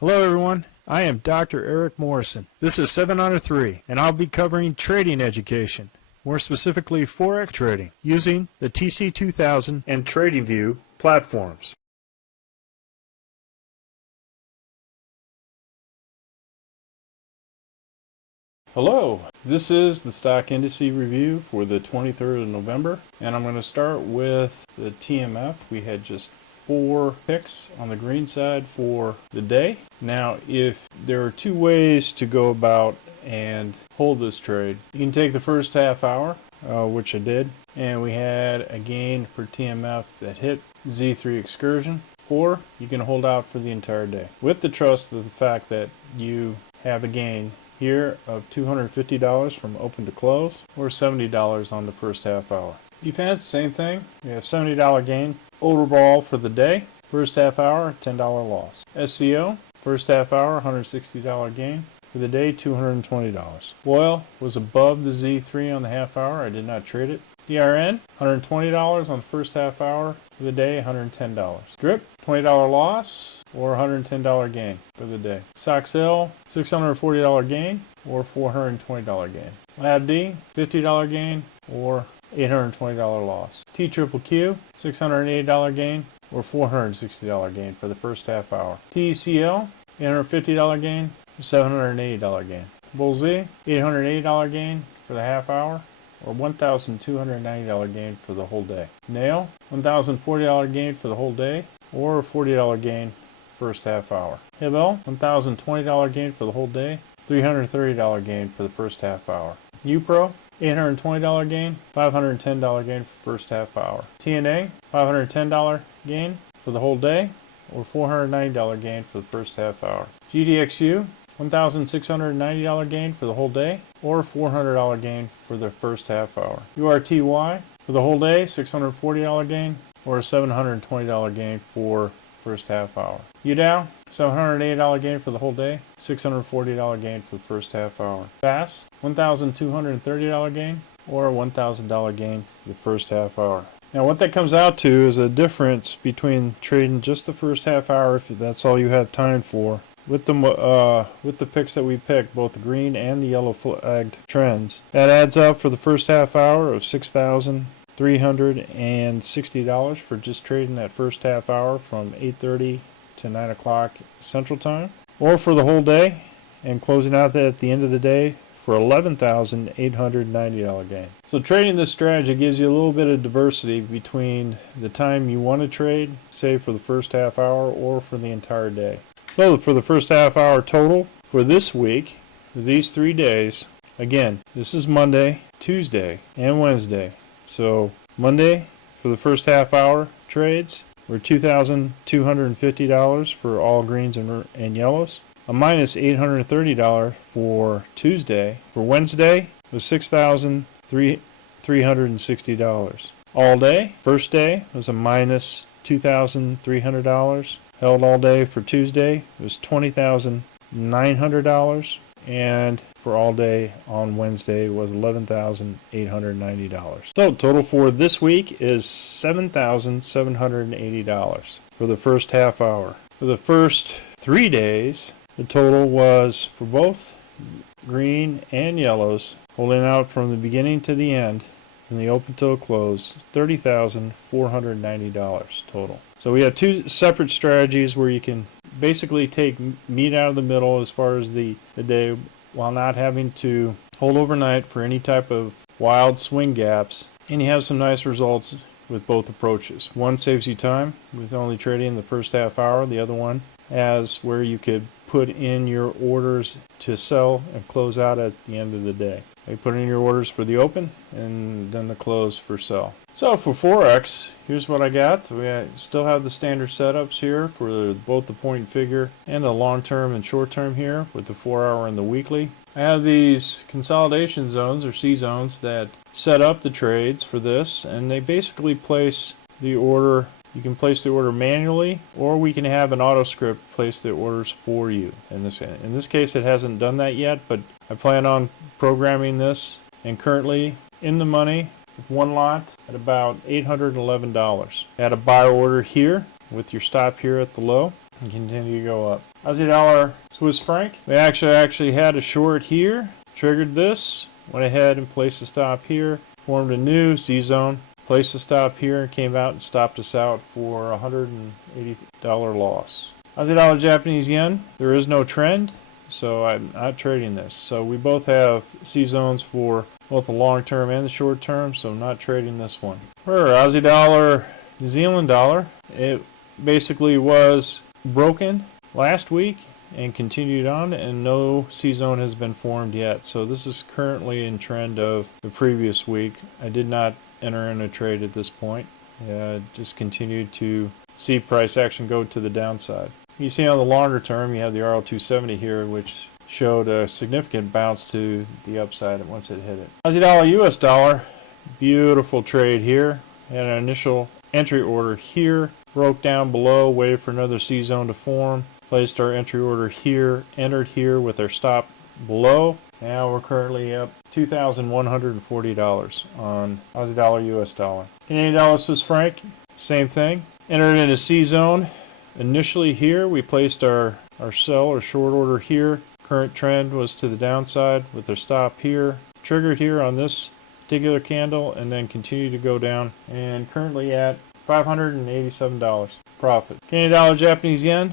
Hello everyone, I am Dr. Eric Morrison. This is 7 Under 3, and I'll be covering trading education, more specifically Forex trading, using the TC2000 and TradingView platforms. Hello, this is the stock indice review for the 23rd of November, and I'm going to start with the TMF. We had just 4 picks on the green side for the day. Now, if there are 2 ways to go about and hold this trade, you can take the first half hour, which I did, and we had a gain for TMF that hit Z3 excursion, or you can hold out for the entire day with the trust of the fact that you have a gain here of $250 from open to close, or $70 on the first half hour. Defense, same thing. We have $70 gain overall for the day. First half hour, $10 loss. SCO, first half hour, $160 gain. For the day, $220. Oil was above the Z3 on the half hour. I did not trade it. DRN, $120 on the first half hour. For the day, $110. Drip, $20 loss or $110 gain for the day. SOXL, $640 gain or $420 gain. LabD, $50 gain or $820 loss. TQQQ, $680 gain or $460 gain for the first half hour. TECL, $850 gain or $780 gain. Bull Z, $880 gain for the half hour or $1,290 gain for the whole day. Nail, $1,040 gain for the whole day or $40 gain first half hour. Hibel, $1,020 gain for the whole day, $330 gain for the first half hour. UPRO, $820 gain, $510 gain for first half hour. TNA, $510 gain for the whole day, or $490 gain for the first half hour. GDXU, $1,690 gain for the whole day, or $400 gain for the first half hour. URTY, for the whole day, $640 gain, or $720 gain for first half hour. UDOW, $780 gain for the whole day, $640 gain for the first half hour. FAS, $1,230 gain or $1,000 gain for the first half hour. Now what that comes out to is a difference between trading just the first half hour, if that's all you have time for, with the picks that we picked, both the green and the yellow flagged trends. That adds up for the first half hour of $6,360 for just trading that first half hour from 8:30 to 9 o'clock Central Time, or for the whole day and closing out at the end of the day for $11,890 gain. So trading this strategy gives you a little bit of diversity between the time you want to trade, say for the first half hour or for the entire day. So for the first half hour total for this week, for these 3 days, again, this is Monday, Tuesday, and Wednesday. So Monday for the first half hour trades were $2,250 for all greens and yellows. A minus $830 for Tuesday. For Wednesday was $6,360. All day, first day was a minus $2,300. Held all day for Tuesday was $20,900. And for all day on Wednesday was $11,890. So total for this week is $7,780 for the first half hour. For the first 3 days, the total was for both green and yellows, holding out from the beginning to the end, from the open till close, $30,490 total. So we have 2 separate strategies where you can basically take meat out of the middle as far as the day, while not having to hold overnight for any type of wild swing gaps, and you have some nice results with both approaches. One saves you time with only trading the first half hour. The other one has where you could put in your orders to sell and close out at the end of the day. You put in your orders for the open and then the close for sell. So for Forex, here's what I got. We still have the standard setups here for both the point and figure and the long term and short term here with the 4 hour and the weekly. I have these consolidation zones or C zones that set up the trades for this, and they basically place the order. You can place the order manually, or we can have an auto script place the orders for you. In this case, it hasn't done that yet, but I plan on programming this, and currently in the money with one lot at about $811. Add a buy order here with your stop here at the low and continue to go up. Aussie dollar, Swiss franc. We actually had a short here. Triggered this. Went ahead and placed a stop here. Formed a new Z zone. Placed a stop here and came out and stopped us out for $180 loss. Aussie dollar, Japanese yen. There is no trend, so I'm not trading this. So we both have C zones for both the long term and the short term, so I'm not trading this one. For Aussie dollar, New Zealand dollar, it basically was broken last week and continued on, and no C zone has been formed yet. So this is currently in trend of the previous week. I did not enter in a trade at this point. Just continued to see price action go to the downside. You see on the longer term, you have the RL270 here, which showed a significant bounce to the upside once it hit it. Aussie dollar, US dollar, beautiful trade here. Had an initial entry order here, broke down below, waited for another C zone to form, placed our entry order here, entered here with our stop below. Now we're currently up $2,140 on Aussie dollar, US dollar. Canadian dollar, Swiss franc, same thing. Entered in a C zone. Initially here, we placed our sell or short order here. Current trend was to the downside with our stop here. Triggered here on this particular candle and then continued to go down. And currently at $587 profit. Canadian dollar, Japanese yen,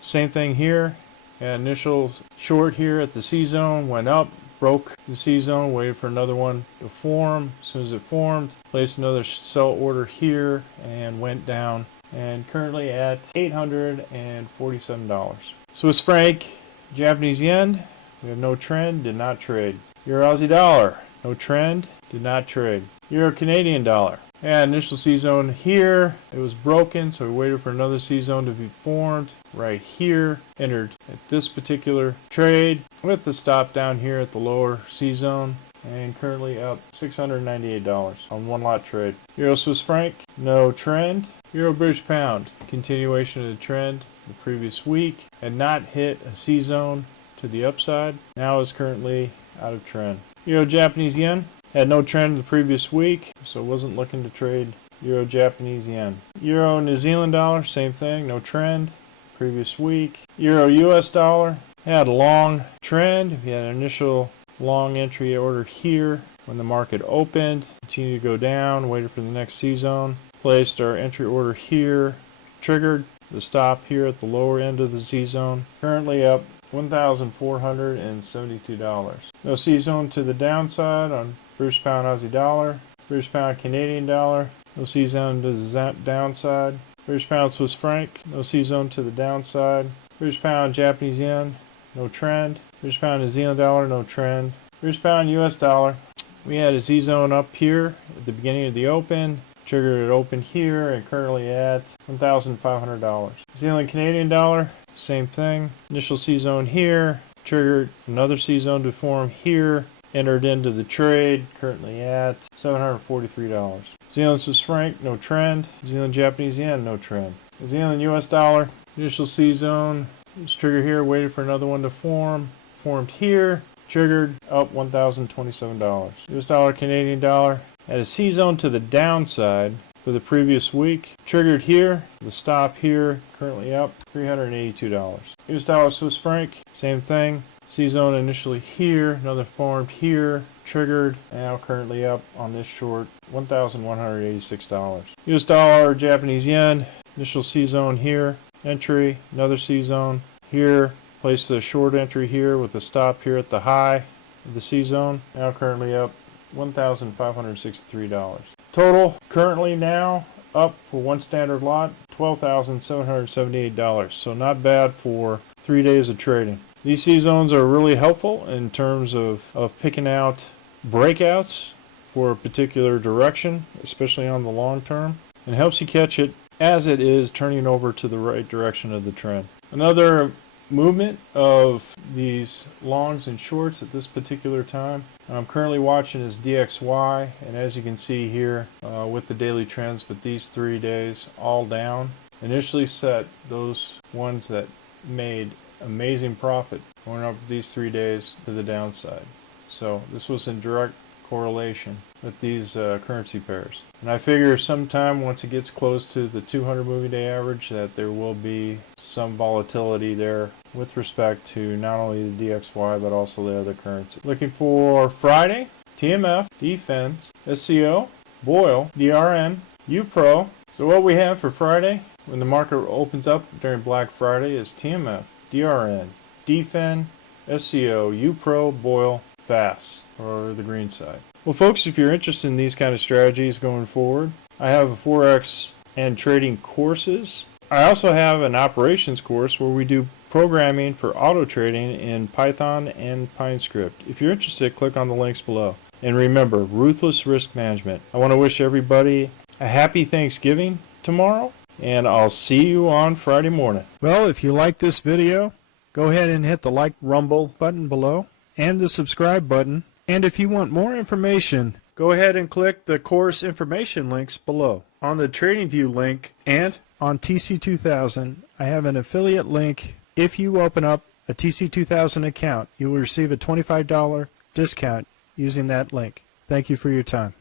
same thing here. Initial short here at the C zone, went up, broke the C zone, waited for another one to form. As soon as it formed, placed another sell order here and went down. And currently at $847. Swiss franc, Japanese yen, we have no trend, did not trade. Euro Aussie dollar, no trend, did not trade. Euro Canadian dollar. And initial C zone here, it was broken, so we waited for another C zone to be formed right here. Entered at this particular trade with the stop down here at the lower C zone, and currently up $698 on one lot trade. Euro Swiss franc, no trend. Euro British pound, continuation of the trend the previous week. Had not hit a C zone to the upside. Now is currently out of trend. Euro Japanese yen, had no trend the previous week, so wasn't looking to trade Euro Japanese yen. Euro New Zealand dollar, same thing, no trend previous week. Euro US dollar, had a long trend. We had an initial long entry order here when the market opened, continued to go down, waited for the next C zone, placed our entry order here, triggered the stop here at the lower end of the C zone, currently up $1,472. No C zone to the downside on British pound Aussie dollar, British pound Canadian dollar, no C zone to the downside, British pound Swiss franc, no C zone to the downside, British pound Japanese yen, no trend, British pound New Zealand dollar, no trend, British pound US dollar. We had a Z zone up here at the beginning of the open, triggered it open here, and currently at $1,500. New Zealand Canadian dollar, same thing. Initial C zone here, triggered another C zone to form here, entered into the trade, currently at $743. New Zealand Swiss franc, no trend. New Zealand Japanese yen, no trend. New Zealand US dollar, initial C zone, just trigger here, waited for another one to form, formed here, triggered, up $1,027. US dollar, Canadian dollar, had a C zone to the downside for the previous week, triggered here, the stop here, currently up $382. US dollar, Swiss franc, same thing, C zone initially here, another formed here, triggered, now currently up on this short, $1,186. US dollar, Japanese yen, initial C zone here, entry, another C zone here, place the short entry here with the stop here at the high of the C zone, now currently up $1,563. Total currently now up for one standard lot, $12,778. So not bad for 3 days of trading. These C zones are really helpful in terms of picking out breakouts for a particular direction, especially on the long term, and helps you catch it as it is turning over to the right direction of the trend. Another movement of these longs and shorts at this particular time I'm currently watching is DXY, and as you can see here with the daily trends with these 3 days all down, initially set those ones that made amazing profit going up these 3 days to the downside. So this was in direct correlation with these currency pairs. And I figure sometime once it gets close to the 200 moving day average that there will be some volatility there with respect to not only the DXY but also the other currency. Looking for Friday, TMF, Defense, SCO, Boyle, DRN, UPRO. So what we have for Friday when the market opens up during Black Friday is TMF, DRN, DFEN, SCO, UPRO, Boyle, FAS, or the green side. Well, folks, if you're interested in these kind of strategies going forward, I have a Forex and trading courses. I also have an operations course where we do programming for auto trading in Python and PineScript. If you're interested, click on the links below. And remember, ruthless risk management. I want to wish everybody a happy Thanksgiving tomorrow, and I'll see you on Friday morning. Well, if you like this video, go ahead and hit the like rumble button below and the subscribe button. And if you want more information, go ahead and click the course information links below. On the TradingView link and on TC2000, I have an affiliate link. If you open up a TC2000 account, you will receive a $25 discount using that link. Thank you for your time.